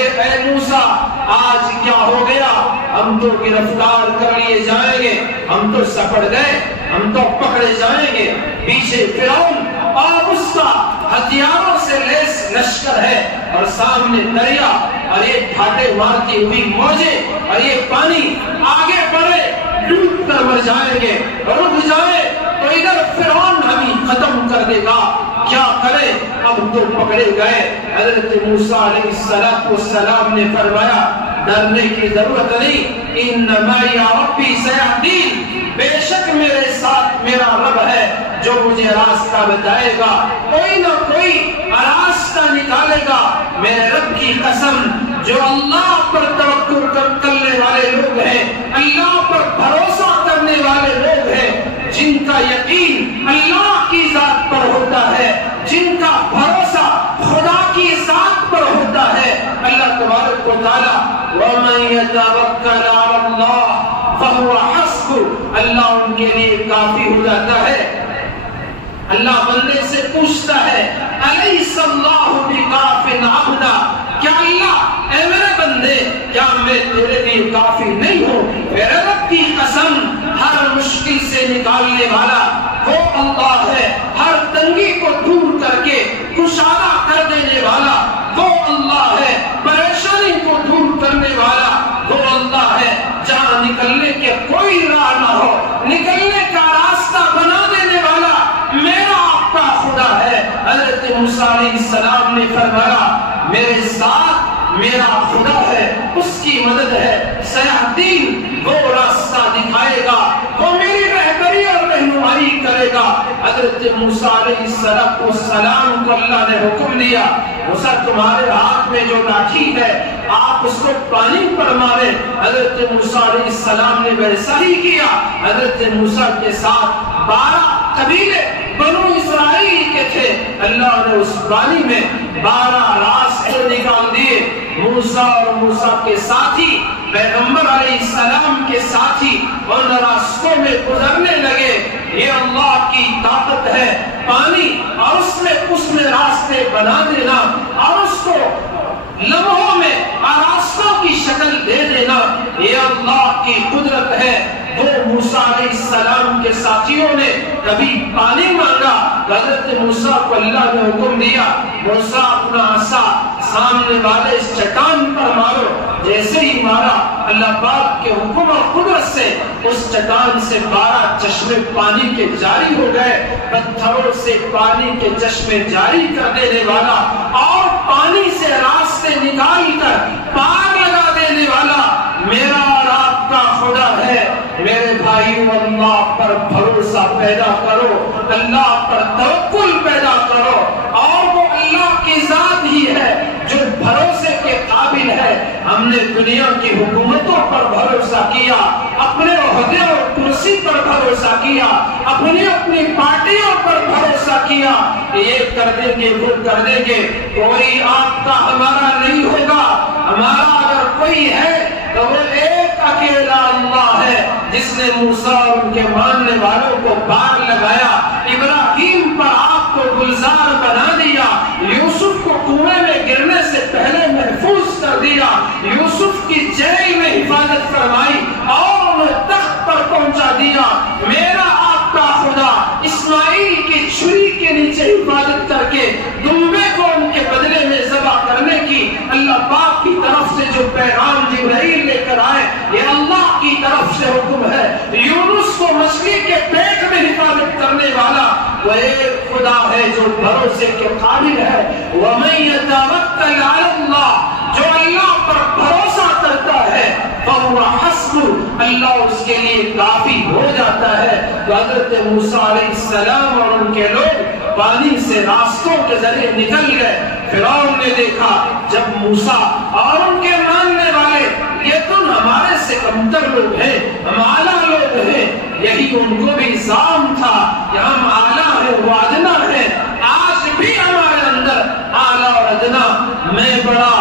موسیٰ آج کیا ہو گیا, ہم تو گرفتار کر لیے جائیں گے, ہم تو سپڑ گئے, ہم تو پکڑے جائیں گے. پیچھے فرعون اور اس کا ہتھیاروں سے لیس لشکر ہے, اور سامنے دریا, اور یہ گھاٹے مارتی ہوئی موجیں, اور یہ پانی آگے بڑھے ڈوب کر مر جائیں گے, رک جائے تو ادھر فرعون ہمیں ختم کر دے گا, کیا کرے, اب تو پکڑے گئے. حضرت موسیٰ علیہ السلام نے فرمایا ڈرنے کی ضرورت نہیں, انما یا ربی سیہدین, بے شک میرے ساتھ میرا رب ہے جو مجھے راستہ بتائے گا, کوئی نہ کوئی راستہ نکالے گا. میرے رب کی قسم, جو اللہ پر توکل کرنے والے لوگ ہیں, اللہ پر بھروسہ کرنے والے لوگ ہیں, جن کا یقین اللہ کی ذات پر ہوتا ہے, جن کا بھروسہ خدا کی ذات پر ہوتا ہے, اللہ تبارک و تعالی وَمَن يَتَوَكَّلْ عَلَى اللَّهِ فَهُوَ حَسْبُهُ, اللہ ان کے لیے کافی ہو جاتا ہے. اللہ بندے سے پوچھتا ہے أَلَيْسَ اللَّهُ بِكَافٍ عَبْدًا, کیا اللہ اے میرے بندے کیا میں تیرے لیے کافی نہیں ہوں. میرے رب کی قسم, ہر مشکل سے نکالنے والا وہ اللہ ہے, ہر تنگی کو دور کر کے کشادہ کر دینے والا وہ اللہ ہے, پریشانی کو دور کرنے والا وہ اللہ ہے. جہاں نکلنے کے کوئی راہ نہ ہو, نکلنے کا راستہ بنا دینے والا میرا آپ کا خدا ہے. حضرت موسیٰ علیہ السلام نے فرمایا میرے ساتھ میرا خدا ہے، اس کی مدد ہے، سیہدین وہ راستہ دکھائے گا، وہ میری رہبری اور رہنمائی کرے گا۔ حضرت موسیٰ علیہ السلام کو اللہ نے حکم دیا موسیٰ تمہارے ہاتھ میں جو لاٹھی ہے آپ اس کو پانی پر مارے۔ حضرت موسیٰ علیہ السلام نے ویسا ہی کیا۔ حضرت موسیٰ کے ساتھ 12 قبیلے بنو اسرائیل کے تھے، اللہ نے اس پانی میں 12 راستے نکال دیے۔ موسیٰ اور موسیٰ کے ساتھی پیغمبر علیہ السلام کے ساتھی ان راستوں میں گزرنے لگے۔ یہ اللہ کی طاقت ہے، پانی اور اس میں راستے بنا دینا اور اس کو لمحوں میں راستوں کی شکل دے دینا، یہ اللہ کی قدرت ہے۔ وہ موسیٰ علیہ السلام کے ساتھیوں نے کبھی پانی مانگا، حضرت موسیٰ کو اللہ نے حکم دیا موسیٰ اپنا عصا سامنے والے اس چٹان پر مارو۔ جیسے ہی مارا اللہ پاک کے حکم اور قدرت سے اس چٹان سے 12 چشمے پانی کے جاری ہو گئے۔ پتھروں سے پانی کے چشمے جاری کر دینے والا اور پانی سے راستے نکال کر پار لگا دینے والا میرا اور آپ کا خدا ہے۔ میرے بھائیوں اللہ پر بھروسہ پیدا کرو، اللہ پر توکل پیدا کرو، اور وہ اللہ کی ذات ہی ہے جو بھروسے کے قابل ہے۔ ہم نے دنیا کی حکومتوں پر بھروسہ کیا، اپنے عہدے اور کرسی پر بھروسہ کیا، اپنی پارٹیوں پر بھروسہ کیا کہ یہ کر دیں گے وہ کر دیں گے، کوئی آپ کا ہمارا نہیں ہوگا۔ ہمارا اگر کوئی ہے تو وہ ایک اکیلا اللہ ہے جس نے موسیٰ اور ان کے ماننے والوں کو پار لگایا، ابراہیم پر آپ کو گلزار بنا دیا، یوسف کو کنویں میں گرنے سے پہلے محفوظ کر دیا، یوسف کی جیل میں حفاظت فرمائی اور انہیں تخت پر پہنچا دیا۔ میرا آپ کا خدا اسماعیل کی چھری کے نیچے حفاظت کر کے دمبے کو ان کے بدلے میں ذبح کرنے کی اللہ پاک کی طرف سے جو پیغام جبرائیل لے کر آئے یہ اللہ کی طرف سے حکم ہے۔ یونس کو مچھلی کے پیٹ میں حفاظت کرنے والا وہ ایک خدا ہے جو بھروسے کے قابل ہے۔ وَمَن يَتَوَکَّلْ عَلَى اللَّهِ جو اللہ پر بھروسہ کرتا ہے فَهُوَ حَسْبُهُ اللہ اس کے لیے کافی ہو جاتا ہے۔ تو حضرت موسیٰ علیہ السلام اور ان کے لوگ پانی سے راستوں کے ذریعے نکل گئے۔ فرعون نے دیکھا جب موسیٰ اور ان کے ماننے والے یہ تم ہمارے سے کمتر لوگ ہیں، ہم اعلیٰ لوگ ہیں، یہی ان کو بھی زعم تھا کہ ہم اعلیٰ ہیں وہ ادنا ہے۔ آج بھی ہمارے اندر اعلیٰ اور ادنا، میں بڑا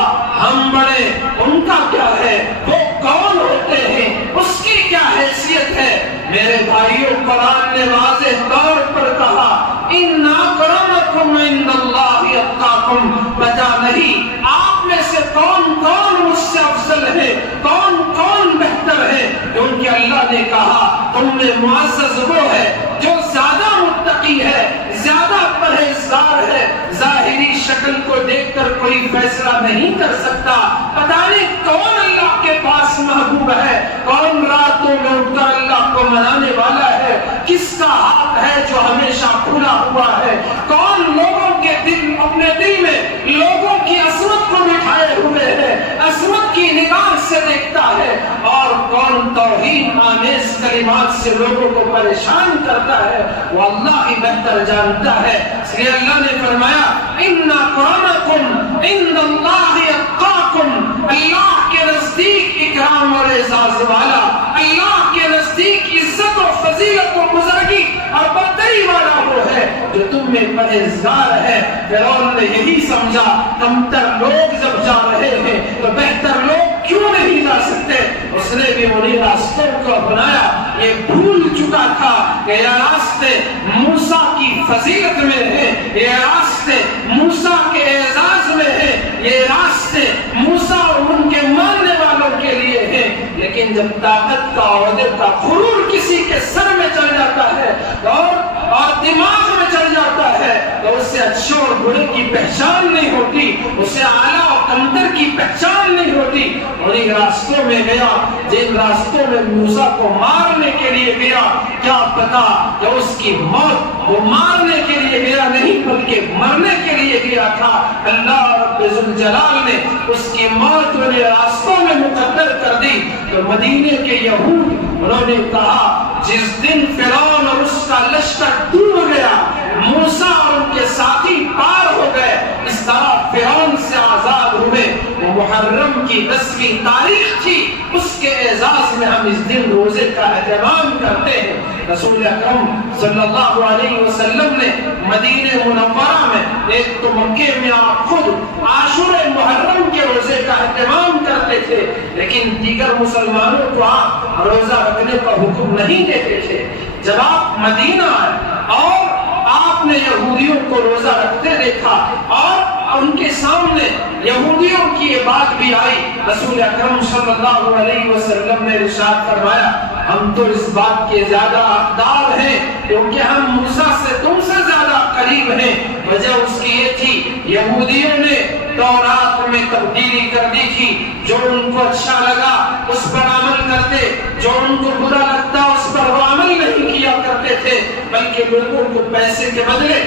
ہم بڑے، ان کا کیا ہے، وہ کون ہوتے ہیں، اس کی کیا حیثیت ہے۔ میرے بھائیوں قرآن نے واضح طور پر کہا ان اکرمکم عند اللہ اتقاکم، پتہ نہیں آپ میں سے کون کون مجھ سے افضل ہے، کون کون بہتر ہے، کیونکہ اللہ نے کہا تم میں معزز وہ ہے جو زیادہ متقی ہے، زیادہ پرہیزگار ہے۔ ظاہری شکل کو دیکھ کر کوئی فیصلہ نہیں کر سکتا، پتہ نہیں کون اللہ کے پاس محبوب ہے، کون راتوں میں اٹھ کر اللہ کو منانے والا ہے، کس کا ہاتھ ہے جو ہمیشہ کھلا ہوا ہے، کون لوگوں کے دل اپنے دل میں لوگوں کی عصمت کو بٹھائے ہوئے ہے، عصمت کی نگاہ سے دیکھتا ہے، اور کون توہین آمیز کلمات سے لوگوں کو پریشان کرتا ہے، وہ اللہ ہی بہتر جانتا ہے۔ اس لیے اللہ نے فرمایا ان اکرمکم عند اللہ اتقاکم، اللہ کے نزدیک اکرام اور اعزاز والا، اللہ کے نزدیک عزت و فضیلت و بزرگی اور برتری والا وہ ہے جو تم میں پرہیزگار ہے۔ فرعون نے یہی سمجھا کمتر لوگ جب جا رہے ہیں تو بہتر لوگ کیوں نہیں جا سکتے، اس نے بھی انہیں راستوں کو اپنایا۔ یہ بھول چکا تھا کہ یہ راستے موسیٰ کی فضیلت میں ہیں، یہ راستے موسیٰ کے اعزاز میں ہیں، یہ راستے موسیٰ اور ان کے ماننے والوں کے لیے ہیں، لیکن جب طاقت کا عہدے کا غرور کسی کے سر میں چل جاتا ہے اور اور دماغ میں چل جاتا ہے تو اس سے اچھے اور برے کی پہچان نہیں ہوتی، اس سے اعلیٰ اور کمتر کی پہچان نہیں ہوتی۔ انہیں راستوں میں گیا جن راستوں میں موسیٰ کو مارنے کے لیے گیا، کیا پتا کہ اس کی موت وہ مارنے کے لیے گیا نہیں بلکہ مرنے کے لیے گیا تھا۔ اللہ رب ذوالجلال نے اس کی موت انہیں راستوں میں مقدر کر دی۔ تو مدینے کے یہود انہوں نے کہا جس دن فرعون اور اس کا لشکر ڈوب گیا، موسیٰ اور ان کے ساتھی پار ہو گئے، اس طرح فرعون سے آزاد ہوئے۔ وہ محرم کی 10ویں تاریخ تھی، اس کے اعزاز میں ہم اس دن روزے کا اہتمام کرتے ہیں۔ رسول اکرم صلی اللہ علیہ وسلم نے مدینہ منورہ میں، ایک تو مکے میں آپ خود عاشورہ محرم کے روزے کا اہتمام کرتے تھے، لیکن دیگر مسلمانوں کو آپ روزہ رکھنے کا حکم نہیں دیتے تھے۔ جب آپ مدینہ آئے اور آپ نے یہودیوں کو روزہ رکھتے دیکھا اور ان کے سامنے یہودیوں کی یہ بات بھی آئی، رسول اکرم صلی اللہ علیہ وسلم نے ارشاد فرمایا ہم تو اس بات کے زیادہ حقدار ہیں کیونکہ ہم موسیٰ سے تم سے زیادہ قریب ہیں۔ وجہ اس کی یہ تھی یہودیوں نے تورات میں تبدیلی کر دی تھی، جو ان کو اچھا لگا اس پر عمل کرتے، جو ان کو برا لگتا اس پر وہ عمل نہیں کیا کرتے تھے، بلکہ لوگوں کو پیسے کے بدلے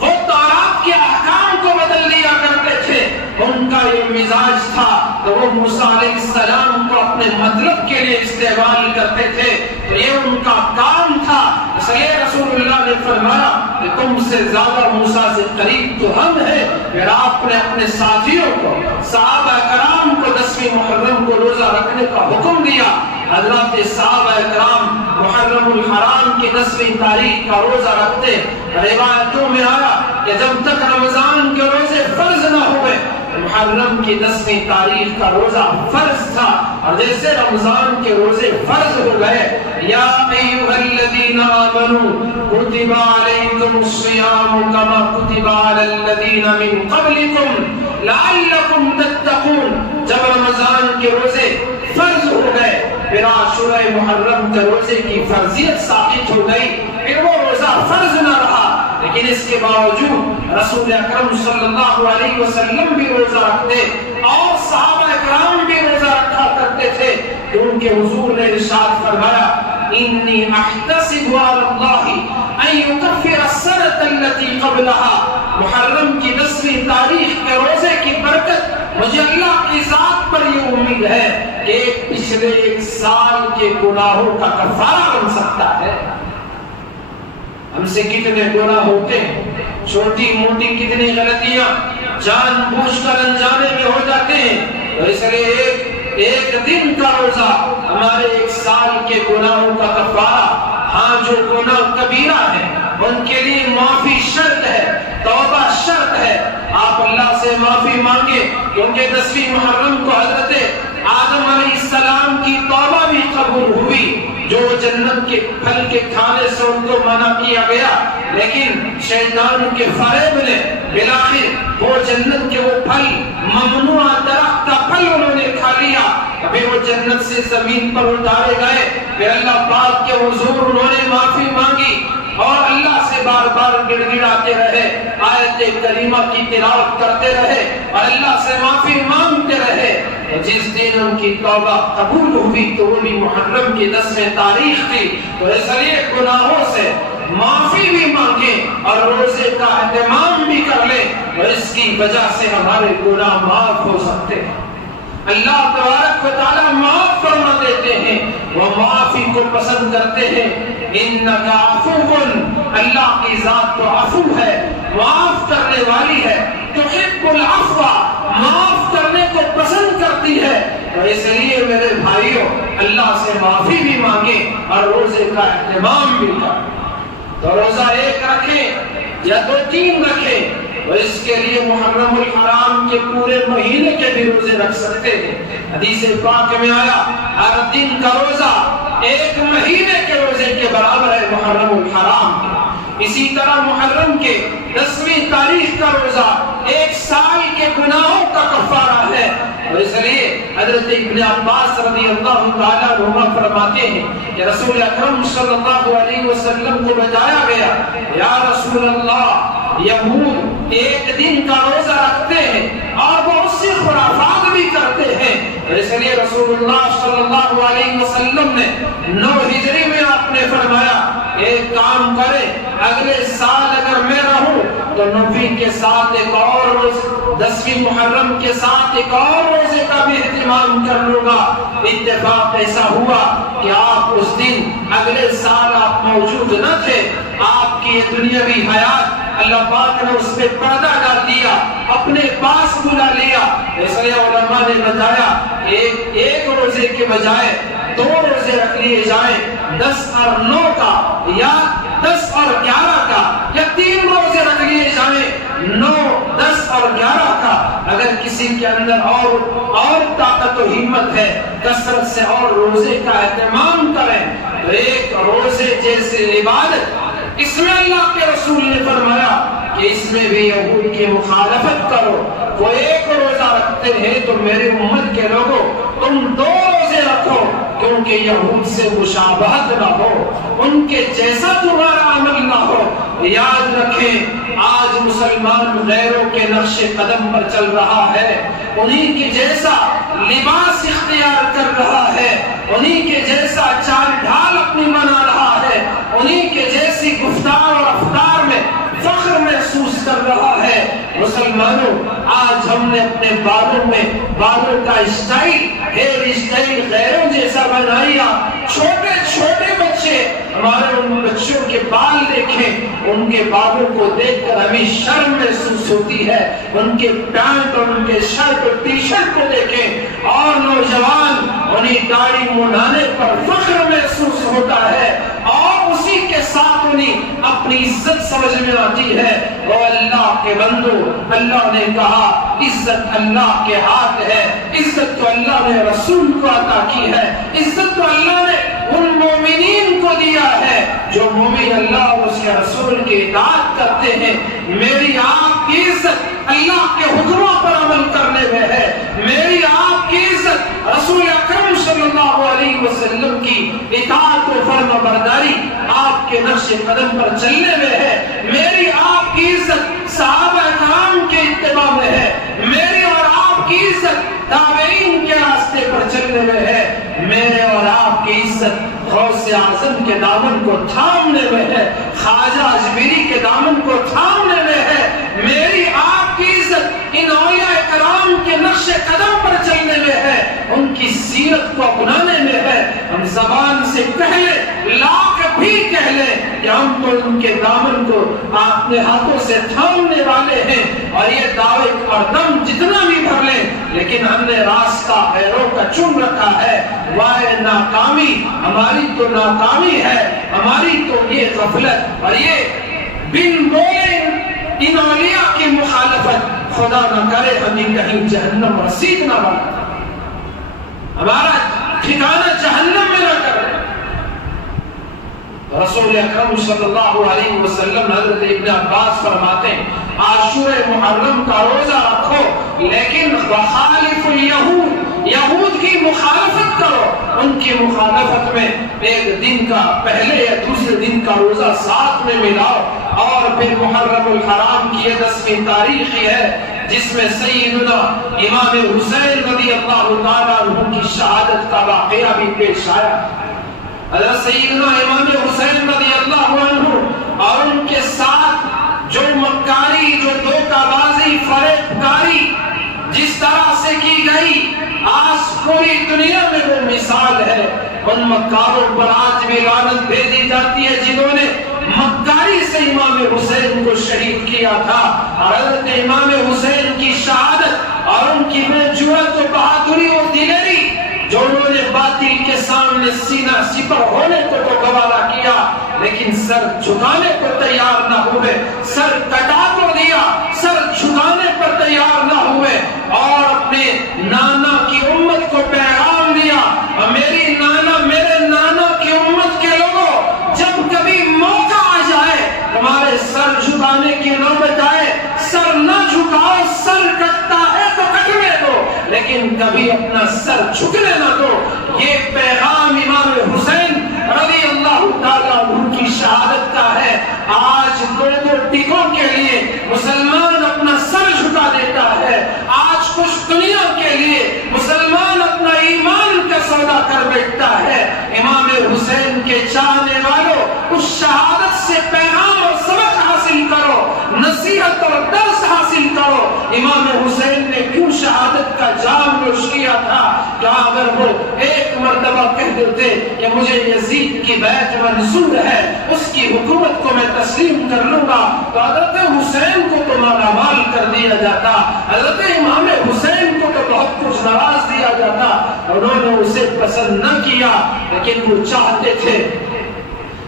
وہ تورات کے احکام کو بدل لیا کرتے تھے۔ ان کا یہ مزاج تھا کہ وہ موسیٰ علیہ السلام کو اپنے مطلب کے لیے استعمال کرتے تھے، تو یہ ان کا کام تھا۔ اس لیے رسول اللہ نے فرمایا کہ تم سے زیادہ موسیٰ سے قریب تو ہم ہیں۔ پھر آپ نے اپنے ساتھیوں کو، صحابہ کرام کو 10ویں محرم کو روزہ رکھنے کا حکم دیا۔ حضرات صحابہ کرام محرم الحرام کی 10ویں تاریخ کا روزہ رکھتے۔ روایتوں میں آیا کہ جب تک رمضان کے روزے فرض نہ ہوئے، محرم کی 10ویں تاریخ کا روزہ فرض تھا، اور جیسے رمضان کے روزے فرض ہو گئے، یا ایھا الذین آمنوا کتب علیکم الصیام کما کتب علی الذین من قبلکم لعلکم تتقون۔ جب رمضان کے روزے فرض ہو گئے، پھر عاشورہ محرم کے روزے کی فرضیت ثابت ہو گئی، پھر وہ روزہ فرض نہ رہا، لیکن اس کے باوجود رسول اکرم صلی اللہ علیہ وسلم بھی روزہ رکھتے اور صحابہ کرام بھی روزہ رکھا کرتے تھے، کہ ان کے حضور نے ارشاد فرمایا انی احتسب علی اللہ ان یکفر السنۃ التي قبلها۔ محرم کی 10ویں تاریخ کے روزے کی برکت مجھے اللہ کی ذات پر یہ امید ہے کہ پچھلے 1 سال کے گناہوں کا کفارہ بن سکتا ہے۔ ہم سے کتنے گناہ ہوتے ہیں، چھوٹی موٹی کتنی غلطیاں جان بوجھ کر انجانے میں ہو جاتے ہیں، تو اس لیے ایک دن کا روزہ ہمارے 1 سال کے گناہوں کا کفارہ۔ ہاں جو گناہ کبیرہ ہے ان کے لیے معافی شرط ہے، توبہ شرط ہے۔ آپ اللہ سے معافی مانگے، کیونکہ 10ویں محرم کو حضرت آدم علیہ السلام کی توبہ بھی قبول ہوئی، جو جنت کے پھل کے کھانے سے ان کو منع کیا گیا، لیکن شیطان کے فریب نے بالآخر وہ جنت کے وہ پھل، ممنوع درخت کا پھل انہوں نے کھا لیا۔ پھر وہ جنت سے زمین پر اتارے گئے، پھر اللہ پاک کے حضور انہوں نے معافی مانگی اور اللہ سے بار بار گڑ گڑاتے رہے، آیت کریمہ کی تلاوت کرتے رہے اور اللہ سے معافی مانگتے رہے۔ جس دن ان کی توبہ قبول ہوئی تو وہ بھی محرم کی 10ویں تاریخ تھی، تو اس لیے گناہوں سے معافی بھی مانگے اور روزے کا اہتمام بھی کر لیں، اور اس کی وجہ سے ہمارے گناہ معاف ہو سکتے ہیں۔ اللہ تبارک و تعالیٰ معاف فرما دیتے ہیں، وہ معافی کو پسند کرتے ہیں۔ انک عفو، اللہ کی ذات تو عفو ہے، معاف کرنے والی ہے، تحب العفو، معاف کرنے کو پسند کرتی ہے۔ اور اس لیے میرے بھائیوں، اللہ سے معافی بھی مانگے اور روزے کا اہتمام بھی کریں۔ تو روزہ 1 رکھیں یا 2-3 رکھیں، اور اس کے لیے محرم الحرام کے پورے مہینے کے بھی روزے رکھ سکتے ہیں۔ حدیث پاک میں آیا ہر دن کا روزہ 1 مہینے کے روزے کے برابر ہے محرم الحرام کے۔ اسی طرح محرم کے 10ویں تاریخ کا روزہ 1 سال کے گناہوں کا کفارہ ہے، اور اس لیے حضرت ابن عباس رضی اللہ تعالیٰ عنہما فرماتے ہیں کہ رسول اکرم صلی اللہ علیہ وسلم کو بتایا گیا، یا رسول اللہ، یہود 1 دن کا روزہ رکھتے ہیں اور بہت سی خرافات بھی کرتے ہیں، اور اس لیے رسول اللہ صلی اللہ علیہ وسلم نے 9 ہجری میں آپ نے فرمایا ایک کام کرے، اگلے سال اگر میں رہوں تو 9ویں کے ساتھ ایک اور روزہ، 10ویں محرم کے ساتھ ایک اور روزے کا بھی اہتمام کر لوں گا۔ اتفاق ایسا ہوا کہ آپ اس دن اگلے سال آپ موجود نہ تھے، آپ کی دنیاوی حیات اللہ پاک نے اس پہ پردہ ڈال دیا، اپنے پاس بلا لیا۔ اس لیے علماء نے بتایا ایک روزے کے بجائے 2 روزے رکھ لیے جائیں، 10 اور 9 کا، یا 10 اور 11 کا، یا 3 روزے رکھ لیے جائیں، 9، 10 اور 11 کا۔ اگر کسی کے اندر اور طاقت و ہمت ہے، کثرت سے اور روزے کا اہتمام کریں۔ تو ایک روزے جیسے عبادت، اس میں اللہ کے رسول نے فرمایا کہ اس میں بھی یہود کی مخالفت کرو۔ وہ 1 روزہ رکھتے ہیں تو میری امت کے لوگوں تم 2 روزے رکھو، کیونکہ یہود سے مشابہت نہ ہو، ان کے جیسا تمہارا عمل نہ ہو۔ یاد رکھیں آج مسلمان غیروں کے نقش قدم پر چل رہا ہے، انہی کے جیسا لباس اختیار کر رہا ہے، انہی کے جیسا چال ڈھال اپنی بنا رہا ہے، انہی کے جیسی گفتار اور افطار میں فخر محسوس کر رہا ہے۔ مسلمانوں، آج ہم نے اپنے بالوں کا اسٹائل، ہیئر اسٹائل غیروں جیسا بنایا۔ چھوٹے چھوٹے بچے، ہمارے ان بچوں کے بال دیکھیں، ان کے بالوں کو دیکھ کر ہمیں شرم محسوس ہوتی ہے۔ ان کے پینٹ اور ان کے شرٹ اور ٹی شرٹ کو دیکھیں، اور نوجوان انہیں داڑھی منڈانے پر فخر محسوس ہوتا ہے، اور اسی کے ساتھ انہیں اپنی عزت سمجھ میں آتی ہے۔ وہ اللہ کے بندو، اللہ نے کہا عزت اللہ کے ہاتھ ہے، عزت تو اللہ نے رسول کو عطا کی ہے، عزت تو اللہ نے ان مومنین کو دیا ہے جو مومن اللہ اور اس کے رسول کی اطاعت کرتے ہیں۔ میری آپ کی عزت اللہ کے حکموں پر عمل کرنے میں ہے، میری آپ کی عزت رسول اکرم صلی اللہ علیہ وسلم کی اطاعت و فرما برداری، آپ کے نقش قدم پر چلنے میں ہے، میری آپ کی عزت صحابہ کرام کے اتباع میں ہے، میری اور آپ کی عزت تابعین کے راستے پر چلنے میں ہے، میرے اور آپ کی عزت غوث اعظم کے دامن کو تھامنے میں ہے، خواجہ اجمیری کے دامن کو تھامنے میں ہے، میری آپ کی عزت ان اولیاء کرام کے نقش قدم پر چلنے میں ہے، ان کی سیرت کو اپنانے میں ہے۔ ہم زبان سے کہہ لیں، لاکھ بھی کہہ لیں کہ ہم تو ان کے دامن کو اپنے ہاتھوں سے تھامنے والے ہیں، اور یہ دعوے اور دم جتنا بھی بھر لیں، لیکن ہم نے راستہ غیروں کا چن رکھا ہے۔ وائے ناکامی، ہماری تو ناکامی ہے، ہماری تو یہ غفلت اور یہ بن بولے ان اولیاء کی مخالفت، خدا نہ کرے ہمیں کہیں جہنم رسید نہ بنا، ہمارا ٹھکانہ جہنم میں نہ کرے۔ رسول اکرم صلی اللہ علیہ وسلم حضرت ابن عباس فرماتے ہیں عاشورہ محرم کا روزہ رکھو، لیکن وخالف الیہود، یہود کی مخالفت کرو، ان کی مخالفت میں 1 دن کا پہلے یا دوسرے دن کا روزہ ساتھ میں ملاؤ۔ اور پھر محرم الحرام کی 10ویں تاریخ ہے جس میں سیدنا امام حسین رضی اللہ تعالیٰ عنہ کی شہادت کا واقعہ بھی پیش آیا۔ حضرت سیدنا امام حسین رضی اللہ عنہ اور ان کے ساتھ جو مکاری، جو دھوکہ بازی، فریب کاری جس طرح سے کی گئی، آج پوری دنیا میں وہ مثال ہے۔ ان مکاروں پر آج بھی لعنت بھیجی جاتی ہے جنہوں نے مکاری سے امام حسین کو شہید کیا تھا۔ حضرت امام حسین کی شہادت اور ان کی وہ جرأت و بہادری و دلیری جو انہوں نے باطل کے سامنے سینہ سپر ہونے کو تو گوارا کیا، لیکن سر جھکانے کو تیار نہ ہوئے، سر کٹا تو دیا، سر جھکانے پر تیار نہ ہوئے، اور اپنے نانا کی امت کو پیغام دیا، میری نانا، میرے نانا کی امت کے لوگوں، جب کبھی موقع آ جائے تمہارے لیکن کبھی اپنا سر جھکنے نہ دو. یہ پیغام امام حسین رضی اللہ تعالیٰ عنہ کی شہادت کا ہے. آج دو ٹکوں کے لیے مسلمان اپنا سر جھکا دیتا ہے. آج کچھ دنیا کے لیے مسلمان اپنا ایمان کا سودا کر بیٹھتا ہے. امام حسین کے چاہنے والوں اس شہادت سے پیغام اور سبق حاصل کرو, نصیحت اور درس حاصل کرو. امام حسین نے کیوں شہادت کا جام نوش کیا تھا؟ کہ اگر وہ ایک مرتبہ کہہ دیتے کہ مجھے یزید کی بیعت منظور ہے, اس کی حکومت کو میں تسلیم کر لوں گا, تو حضرت حسین کو تو مالامال کر دیا جاتا, حضرت امام حسین کو تو بہت کچھ نواز دیا جاتا. انہوں نے اسے پسند نہ کیا, لیکن وہ چاہتے تھے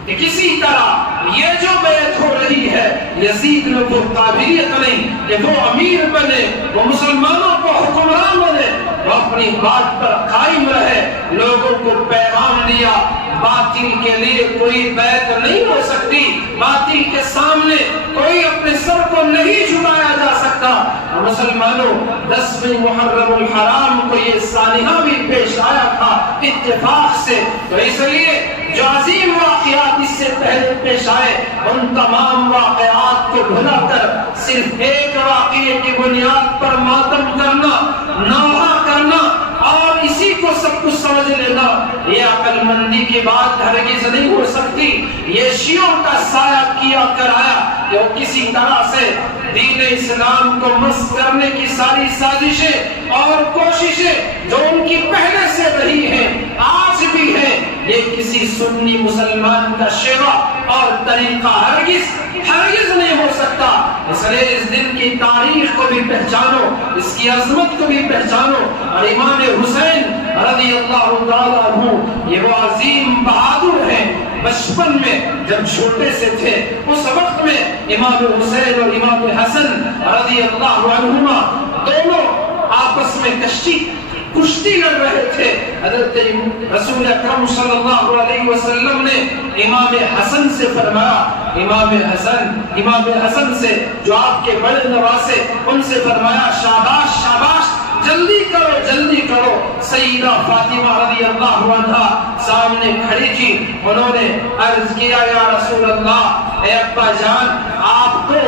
کہ کسی طرح یہ جو بیعت ہو رہی ہے, یزید میں وہ قابلیت نہیں کہ وہ امیر بنے, وہ مسلمانوں کو حکمران بنے, وہ اپنی بات پر قائم رہے. لوگوں کو پیغام دیا باطل کے لیے کوئی بیعت نہیں ہو سکتی, باطل کے سامنے کوئی اپنے سر کو نہیں جھکایا جا سکتا. مسلمانوں 10ویں محرم الحرام کو یہ سانحہ بھی پیش آیا تھا اتفاق سے, تو اس لیے جو عظیم واقعات اس سے پہلے پیش آئے ان تمام واقعات کو بھلا کر صرف ایک واقعے کی بنیاد پر ماتم کرنا, نوحہ کرنا اور اسی کو سب کچھ سمجھ لینا, یہ عقل مندی کی بات ہرگز نہیں ہو سکتی. یہ شیعوں کا سایہ کیا کرایا کہ وہ کسی طرح سے دین اسلام کو مست کرنے کی ساری سازشیں اور کوششیں جو ان کی پہلے سے رہی ہیں آج بھی ہیں, یہ کسی سنی مسلمان کا شیوا اور طریقہ ہرگز نہیں ہو سکتا. اس لیے اس دن کی تاریخ کو بھی پہچانو, اس کی عظمت کو بھی پہچانو. اور امام حسین رضی اللہ تعالیٰ عنہ یہ وہ عظیم بہادر ہیں. بچپن میں جب چھوٹے سے تھے اس وقت میں امام حسین اور امام حسن رضی اللہ عنہما دونوں آپس میں کشتی لڑ رہے تھے. حضرت رسول اکرم صلی اللہ علیہ وسلم نے امام حسن سے فرمایا, امام حسن سے جو آپ کے بڑے نواسے, ان سے فرمایا شاباش شاباش, جلدی کرو. سیدہ فاطمہ رضی اللہ عنہا سامنے کھڑی تھی, انہوں نے عرض کیا یا رسول اللہ, اے ابا جان آپ تو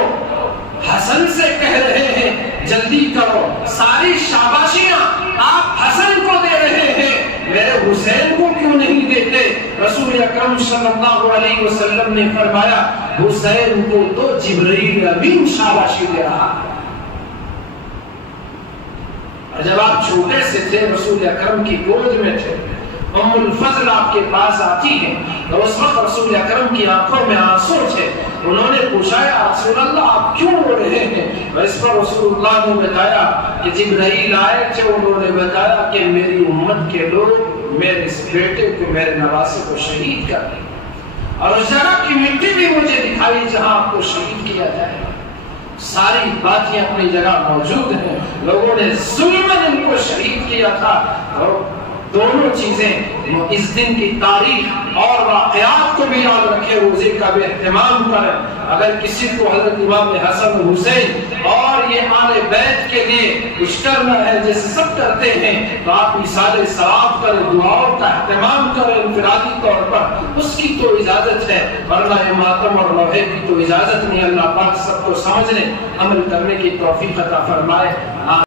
حسن سے کہہ رہے ہیں جلدی کرو, ساری شاباشیاں آپ حسن کو دے رہے ہیں, میرے حسین کو کیوں نہیں دیتے؟ رسول اکرم صلی اللہ علیہ وسلم نے فرمایا حسین کو تو جبرائیل امین شاباشی دے رہا. جب آپ چھوٹے سے تھے رسول اکرم کی گود میں تھے, ام الفضل آپ کے پاس آتی ہیں, تو اس وقت رسول اکرم کی آنکھوں میں آنسو تھے. انہوں نے پوچھا یا رسول اللہ آپ کیوں رو رہے ہیں؟ اس پر رسول اللہ نے بتایا کہ جبرائیل آئے تھے, انہوں نے بتایا کہ میری امت کے لوگ میرے اس بیٹے کو, میرے نواسے کو شہید کر دیں, اور اس جگہ کی مٹی بھی مجھے دکھائی جہاں آپ کو شہید کیا جائے. ساری باتیں اپنی جگہ موجود ہیں. لوگوں نے ظلماً ان کو شہید کیا تھا. اور دونوں چیزیں اس دن کی تاریخ اور واقعات کو بھی یاد رکھے, روزے کا بھی اہتمام کریں. اگر کسی کو حضرت امام حسن حسین اور یہ آل بیت کے لیے کچھ کرنا ہے جیسے سب کرتے ہیں, تو آپ ایصال ثواب کریں, دعاؤں کا اہتمام کریں انفرادی طور پر, اس کی تو اجازت ہے, ورنہ ماتم اور لوحے کی تو اجازت نہیں. اللہ پاک سب کو سمجھنے عمل کرنے کی توفیق عطا فرمائے.